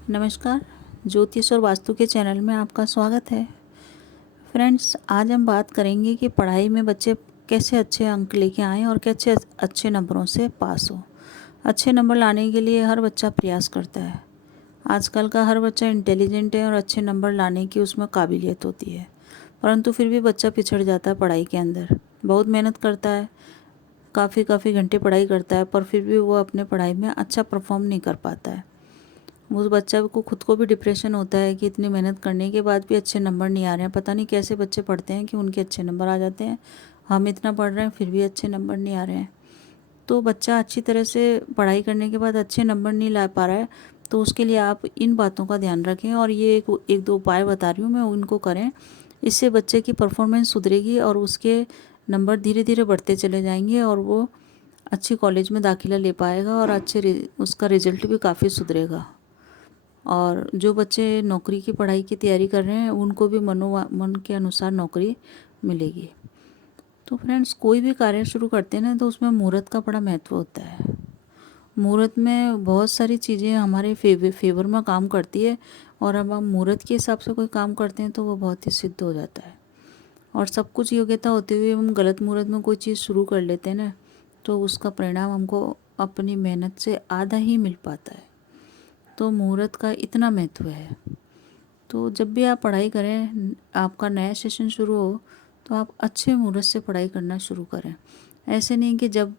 नमस्कार। ज्योतिष और वास्तु के चैनल में आपका स्वागत है। फ्रेंड्स, आज हम बात करेंगे कि पढ़ाई में बच्चे कैसे अच्छे अंक लेके आएँ और कैसे अच्छे नंबरों से पास हो। अच्छे नंबर लाने के लिए हर बच्चा प्रयास करता है। आजकल का हर बच्चा इंटेलिजेंट है और अच्छे नंबर लाने की उसमें काबिलियत होती है, परंतु फिर भी बच्चा पिछड़ जाता है पढ़ाई के अंदर। बहुत मेहनत करता है, काफ़ी घंटे पढ़ाई करता है, पर फिर भी वो अपने पढ़ाई में अच्छा परफॉर्म नहीं कर पाता है। उस बच्चा को खुद को भी डिप्रेशन होता है कि इतनी मेहनत करने के बाद भी अच्छे नंबर नहीं आ रहे हैं। पता नहीं कैसे बच्चे पढ़ते हैं कि उनके अच्छे नंबर आ जाते हैं। हम इतना पढ़ रहे हैं फिर भी अच्छे नंबर नहीं आ रहे हैं। तो बच्चा अच्छी तरह से पढ़ाई करने के बाद अच्छे नंबर नहीं ला पा रहा है, तो उसके लिए आप इन बातों का ध्यान रखें और ये एक दो उपाय बता रही हूँ मैं, उनको करें। इससे बच्चे की परफॉर्मेंस सुधरेगी और उसके नंबर धीरे धीरे बढ़ते चले जाएंगे और वो अच्छी कॉलेज में दाखिला ले पाएगा और उसका रिजल्ट भी काफ़ी सुधरेगा। और जो बच्चे नौकरी की पढ़ाई की तैयारी कर रहे हैं उनको भी मन के अनुसार नौकरी मिलेगी। तो फ्रेंड्स, कोई भी कार्य शुरू करते हैं ना, तो उसमें मुहूर्त का बड़ा महत्व होता है। मुहूर्त में बहुत सारी चीज़ें हमारे फेवर में काम करती है, और अब हम मुहूर्त के हिसाब से कोई काम करते हैं तो वो बहुत ही सिद्ध हो जाता है। और सब कुछ योग्यता होते हुए हम गलत मुहूर्त में कोई चीज़ शुरू कर लेते हैं ना, तो उसका परिणाम हमको अपनी मेहनत से आधा ही मिल पाता है। तो मुहूर्त का इतना महत्व है। तो जब भी आप पढ़ाई करें, आपका नया सेशन शुरू हो, तो आप अच्छे मुहूर्त से पढ़ाई करना शुरू करें। ऐसे नहीं कि जब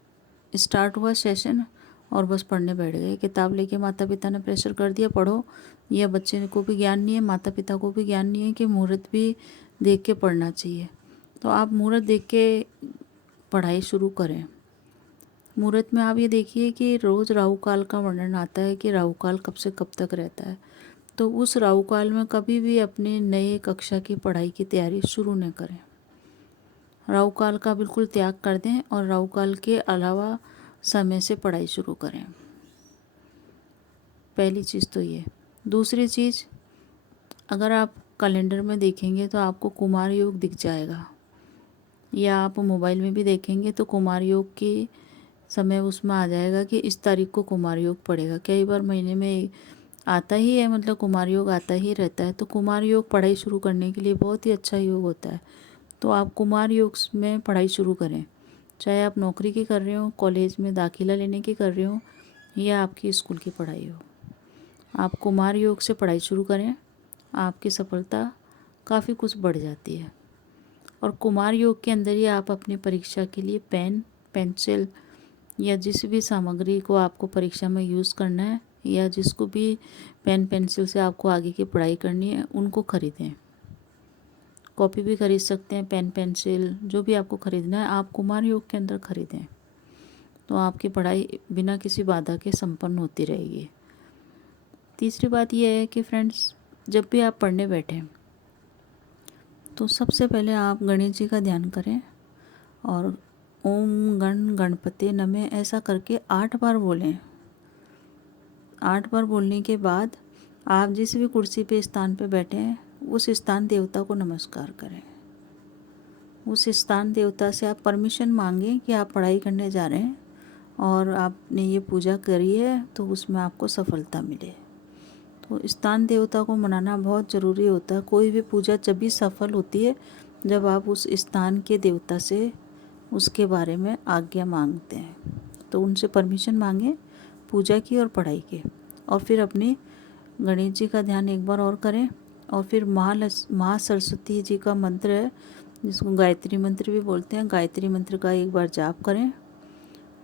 स्टार्ट हुआ सेशन और बस पढ़ने बैठ गए, किताब लेके माता पिता ने प्रेशर कर दिया पढ़ो, या बच्चे को भी ज्ञान नहीं है, माता पिता को भी ज्ञान नहीं है कि मुहूर्त भी देख के पढ़ना चाहिए। तो आप मुहूर्त देख के पढ़ाई शुरू करें। मुहूर्त में आप ये देखिए कि रोज़ राहु काल का वर्णन आता है कि राहु काल कब से कब तक रहता है। तो उस राहु काल में कभी भी अपने नए कक्षा की पढ़ाई की तैयारी शुरू न करें। राहु काल का बिल्कुल त्याग कर दें और राहु काल के अलावा समय से पढ़ाई शुरू करें। पहली चीज़ तो ये। दूसरी चीज़, अगर आप कैलेंडर में देखेंगे तो आपको कुमार योग दिख जाएगा, या आप मोबाइल में भी देखेंगे तो कुमार योग की समय उसमें आ जाएगा कि इस तारीख को कुमार योग पड़ेगा। कई बार महीने में आता ही है, मतलब कुमार योग आता ही रहता है। तो कुमार योग पढ़ाई शुरू करने के लिए बहुत ही अच्छा योग होता है। तो आप कुमार योग में पढ़ाई शुरू करें, चाहे आप नौकरी की कर रहे हो, कॉलेज में दाखिला लेने की कर रहे हो, या आपकी स्कूल की पढ़ाई हो। आप कुमार योग से पढ़ाई शुरू करें, आपकी सफलता काफ़ी कुछ बढ़ जाती है। और कुमार योग के अंदर ही आप अपनी परीक्षा के लिए पेन, पेंसिल या जिस भी सामग्री को आपको परीक्षा में यूज़ करना है, या जिसको भी पेन पेंसिल से आपको आगे की पढ़ाई करनी है, उनको ख़रीदें। कॉपी भी खरीद सकते हैं, पेन पेंसिल जो भी आपको ख़रीदना है आप कुमार योग के अंदर ख़रीदें, तो आपकी पढ़ाई बिना किसी बाधा के संपन्न होती रहेगी। तीसरी बात यह है कि फ्रेंड्स, जब भी आप पढ़ने बैठें तो सबसे पहले आप गणेश जी का ध्यान करें और ओम गण गणपते नमः ऐसा करके 8 बार बोलें। 8 बार बोलने के बाद आप जिस भी कुर्सी पे स्थान पे बैठे हैं उस स्थान देवता को नमस्कार करें। उस स्थान देवता से आप परमिशन मांगें कि आप पढ़ाई करने जा रहे हैं और आपने ये पूजा करी है तो उसमें आपको सफलता मिले। तो स्थान देवता को मनाना बहुत ज़रूरी होता है। कोई भी पूजा जब भी सफल होती है जब आप उस स्थान के देवता से उसके बारे में आज्ञा मांगते हैं। तो उनसे परमिशन मांगें पूजा की और पढ़ाई की, और फिर अपने गणेश जी का ध्यान एक बार और करें। और फिर महासरस्वती जी का मंत्र है जिसको गायत्री मंत्र भी बोलते हैं, गायत्री मंत्र का एक बार जाप करें।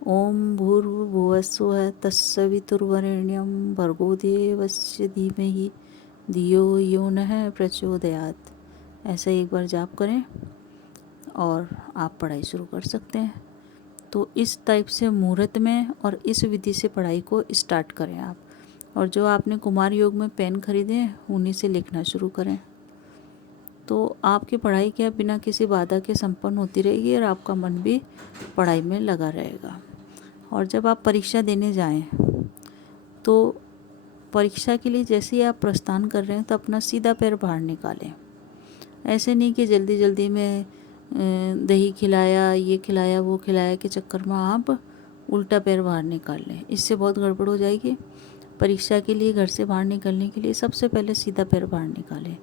ओम भूर्भुवस्सुः तत्सवितुर्वरेण्यं भर्गो देवस्य धीमहि धियो यो नः प्रचोदयात्, ऐसा एक बार जाप करें और आप पढ़ाई शुरू कर सकते हैं। तो इस टाइप से मुहूर्त में और इस विधि से पढ़ाई को स्टार्ट करें आप। और जो आपने कुमार योग में पेन खरीदे उन्हीं से लिखना शुरू करें, तो आपकी पढ़ाई क्या बिना किसी बाधा के संपन्न होती रहेगी और आपका मन भी पढ़ाई में लगा रहेगा। और जब आप परीक्षा देने जाएं तो परीक्षा के लिए जैसे ही आप प्रस्थान कर रहे हैं तो अपना सीधा पैर बाहर निकालें। ऐसे नहीं कि जल्दी जल्दी में दही खिलाया, ये खिलाया, वो खिलाया के चक्कर में आप उल्टा पैर बाहर निकाल लें, इससे बहुत गड़बड़ हो जाएगी। परीक्षा के लिए घर से बाहर निकलने के लिए सबसे पहले सीधा पैर बाहर निकालें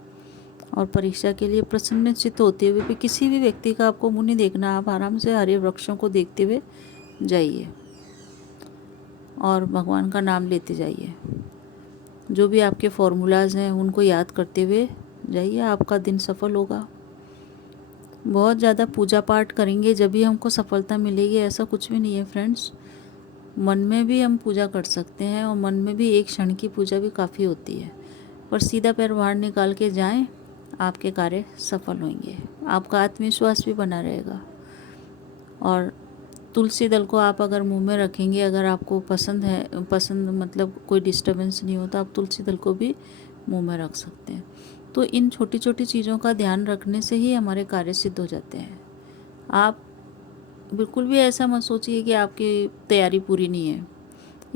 और परीक्षा के लिए प्रसन्नचित्त होते हुए भी किसी भी व्यक्ति का आपको मुँह नहीं देखना, आप आराम से हरे वृक्षों को देखते हुए जाइए और भगवान का नाम लेते जाइए। जो भी आपके फॉर्मूलाज हैं उनको याद करते हुए जाइए, आपका दिन सफल होगा। बहुत ज़्यादा पूजा पाठ करेंगे जब भी हमको सफलता मिलेगी, ऐसा कुछ भी नहीं है फ्रेंड्स। मन में भी हम पूजा कर सकते हैं और मन में भी एक क्षण की पूजा भी काफ़ी होती है, पर सीधा पैर बाहर निकाल के जाएं, आपके कार्य सफल होंगे, आपका आत्मविश्वास भी बना रहेगा। और तुलसी दल को आप अगर मुंह में रखेंगे, अगर आपको पसंद मतलब कोई डिस्टर्बेंस नहीं हो तो आप तुलसी दल को भी मुंह में रख सकते हैं। तो इन छोटी छोटी चीज़ों का ध्यान रखने से ही हमारे कार्य सिद्ध हो जाते हैं। आप बिल्कुल भी ऐसा मत सोचिए कि आपकी तैयारी पूरी नहीं है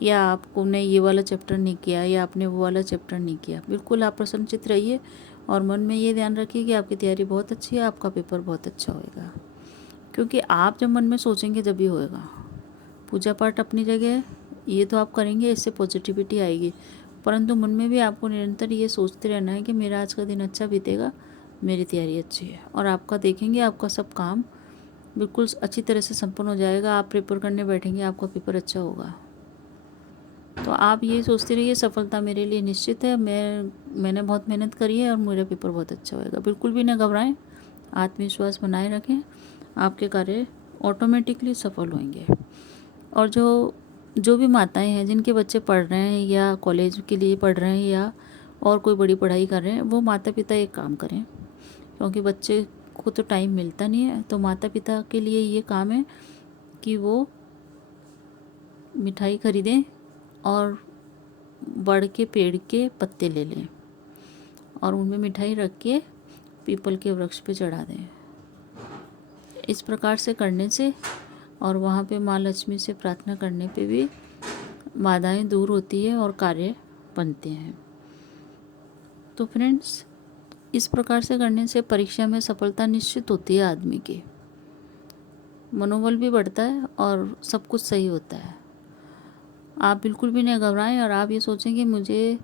या आपने ये वाला चैप्टर नहीं किया या आपने वो वाला चैप्टर नहीं किया। बिल्कुल आप प्रसन्नचित्त रहिए और मन में ये ध्यान रखिए कि आपकी तैयारी बहुत अच्छी है, आपका पेपर बहुत अच्छा होएगा। क्योंकि आप जब मन में सोचेंगे जब भी होएगा। पूजा पाठ अपनी जगह है, ये तो आप करेंगे, इससे पॉजिटिविटी आएगी, परंतु मन में भी आपको निरंतर ये सोचते रहना है कि मेरा आज का दिन अच्छा बीतेगा, मेरी तैयारी अच्छी है, और आपका देखेंगे आपका सब काम बिल्कुल अच्छी तरह से संपन्न हो जाएगा। आप पेपर करने बैठेंगे, आपका पेपर अच्छा होगा। तो आप ये सोचते रहिए सफलता मेरे लिए निश्चित है, मैंने बहुत मेहनत करी है और मेरा पेपर बहुत अच्छा होएगा। बिल्कुल भी ना घबराएं, आत्मविश्वास बनाए रखें, आपके कार्य ऑटोमेटिकली सफल होंगे। और जो भी माताएं हैं जिनके बच्चे पढ़ रहे हैं या कॉलेज के लिए पढ़ रहे हैं या और कोई बड़ी पढ़ाई कर रहे हैं, वो माता पिता एक काम करें, क्योंकि बच्चे को तो टाइम मिलता नहीं है, तो माता पिता के लिए ये काम है कि वो मिठाई खरीदें और बड़ के पेड़ के पत्ते ले लें और उनमें मिठाई रख के पीपल के वृक्ष पे चढ़ा दें। इस प्रकार से करने से और वहाँ पे माँ लक्ष्मी से प्रार्थना करने पे भी बाधाएं दूर होती है और कार्य बनते हैं। तो फ्रेंड्स, इस प्रकार से करने से परीक्षा में सफलता निश्चित होती है, आदमी की मनोबल भी बढ़ता है और सब कुछ सही होता है। आप बिल्कुल भी नहीं घबराएं और आप ये सोचें कि मुझे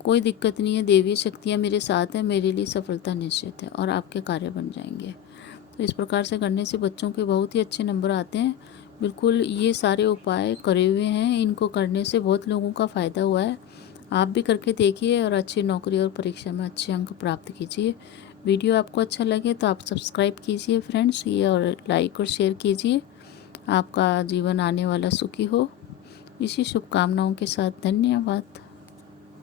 कोई दिक्कत नहीं है, देवी शक्तियाँ मेरे साथ हैं, मेरे लिए सफलता निश्चित है और आपके कार्य बन जाएंगे। तो इस प्रकार से करने से बच्चों के बहुत ही अच्छे नंबर आते हैं। बिल्कुल ये सारे उपाय करे हुए हैं, इनको करने से बहुत लोगों का फ़ायदा हुआ है। आप भी करके देखिए और अच्छी नौकरी और परीक्षा में अच्छे अंक प्राप्त कीजिए। वीडियो आपको अच्छा लगे तो आप सब्सक्राइब कीजिए फ्रेंड्स, ये और लाइक और शेयर कीजिए। आपका जीवन आने वाला सुखी हो, इसी शुभकामनाओं के साथ धन्यवाद।